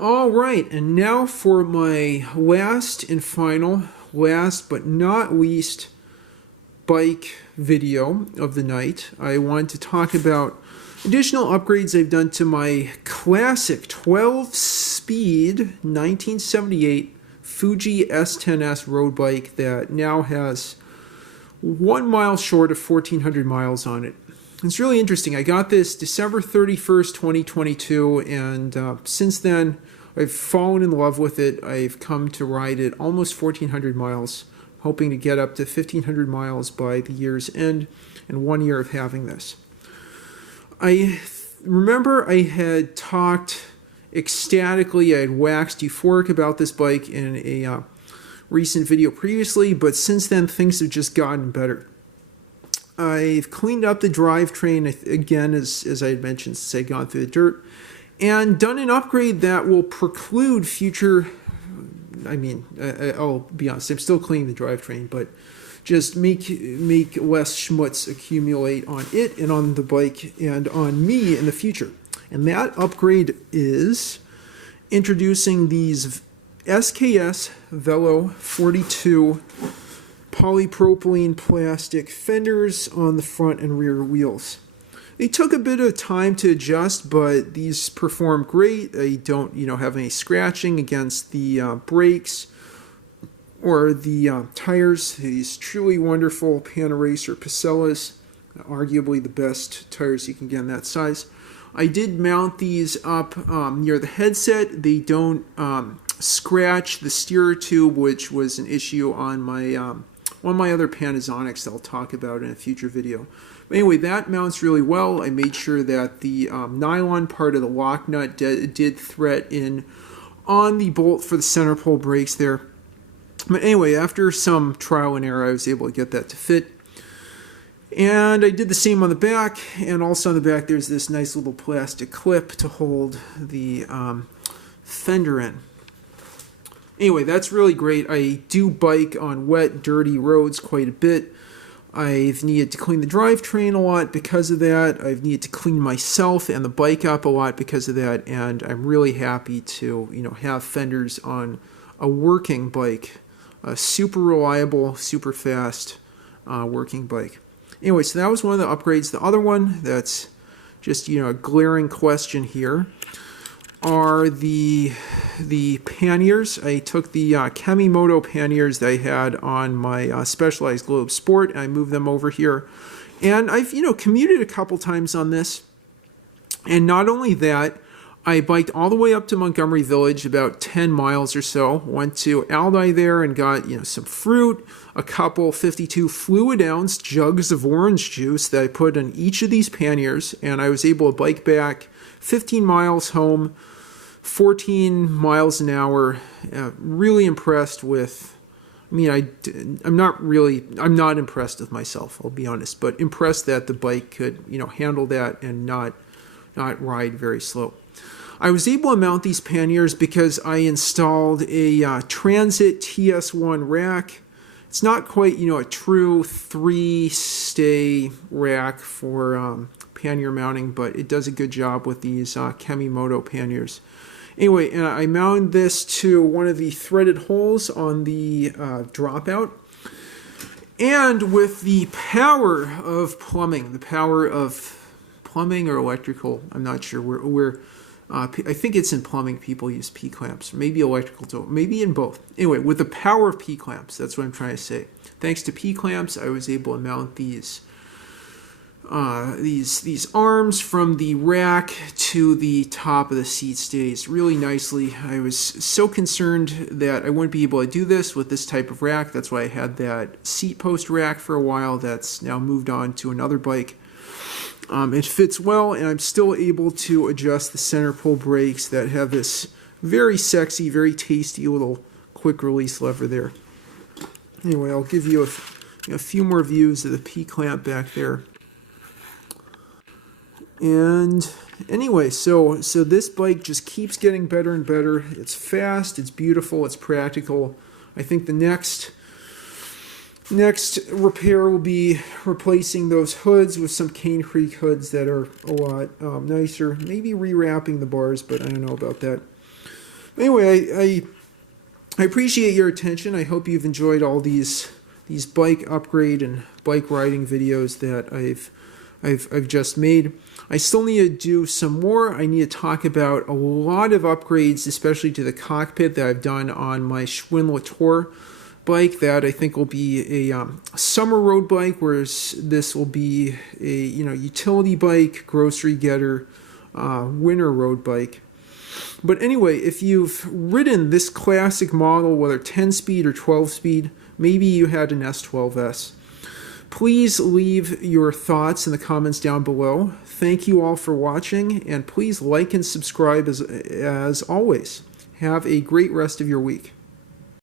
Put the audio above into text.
All right, and now for my last and final, last but not least, bike video of the night. I want to talk about additional upgrades I've done to my classic 12-speed 1978 Fuji S10-S road bike that now has 1 mile short of 1,400 miles on it. It's really interesting. I got this December 31st, 2022, and since then I've fallen in love with it. I've come to ride it almost 1,400 miles, hoping to get up to 1,500 miles by the year's end and 1 year of having this. I remember I had talked ecstatically, I had waxed euphoric about this bike in a recent video previously, but since then things have just gotten better. I've cleaned up the drivetrain again, as I had mentioned, since I'd gone through the dirt, and done an upgrade that will preclude future, I'll be honest, I'm still cleaning the drivetrain, but just make less schmutz accumulate on it and on the bike and on me in the future. And that upgrade is introducing these SKS Velo 42 polypropylene plastic fenders on the front and rear wheels. They took a bit of time to adjust, but these perform great. They don't, have any scratching against the brakes or the tires. These truly wonderful Panniers or Pacellas, arguably the best tires you can get in that size. I did mount these up near the headset. They don't scratch the steerer tube, which was an issue on my one of my other Panasonics that I'll talk about in a future video. But anyway, that mounts really well. I made sure that the nylon part of the lock nut did thread in on the bolt for the center pole brakes there. But anyway, after some trial and error, I was able to get that to fit. And I did the same on the back, and also on the back there's this nice little plastic clip to hold the fender in. Anyway, that's really great. I do bike on wet, dirty roads quite a bit. I've needed to clean the drivetrain a lot because of that. I've needed to clean myself and the bike up a lot because of that, and I'm really happy to, have fenders on a working bike, a super reliable, super fast working bike. Anyway, so that was one of the upgrades. The other one that's just, a glaring question here are the panniers. I took the Kemimoto panniers that I had on my Specialized Globe Sport, and I moved them over here. And I've, commuted a couple times on this. And not only that, I biked all the way up to Montgomery Village, about 10 miles or so. Went to Aldi there and got, some fruit, a couple 52 fluid ounce jugs of orange juice that I put in each of these panniers. And I was able to bike back 15 miles home, 14 miles an hour. Really impressed with, I'm not impressed with myself, I'll be honest, but impressed that the bike could, handle that and not ride very slow. I was able to mount these panniers because I installed a Transit TS1 rack. It's not quite, a true 3-stay rack for pannier mounting, but it does a good job with these Kemimoto panniers. Anyway, and I mounted this to one of the threaded holes on the dropout. And with the power of plumbing, or electrical, I'm not sure, I think it's in plumbing people use P-clamps, maybe electrical too, maybe in both. Anyway, with the power of P-clamps, that's what I'm trying to say. Thanks to P-clamps, I was able to mount these arms from the rack to the top of the seat stays really nicely. I was so concerned that I wouldn't be able to do this with this type of rack. That's why I had that seat post rack for a while. That's now moved on to another bike. It fits well, and I'm still able to adjust the center pole brakes that have this very sexy, very tasty little quick release lever there. Anyway, I'll give you a few more views of the P-clamp back there. And anyway, so this bike just keeps getting better and better. It's fast, it's beautiful, it's practical. I think the next repair will be replacing those hoods with some Cane Creek hoods that are a lot nicer. Maybe rewrapping the bars, but I don't know about that. Anyway, I appreciate your attention. I hope you've enjoyed all these bike upgrade and bike riding videos that I've just made. I still need to do some more. I need to talk about a lot of upgrades, especially to the cockpit, that I've done on my Schwinn Latour bike that I think will be a summer road bike, whereas this will be a utility bike, grocery getter, winter road bike. But anyway, if you've ridden this classic model, whether 10-speed or 12-speed, maybe you had an S10-S, please leave your thoughts in the comments down below. Thank you all for watching, and please like and subscribe as always. Have a great rest of your week.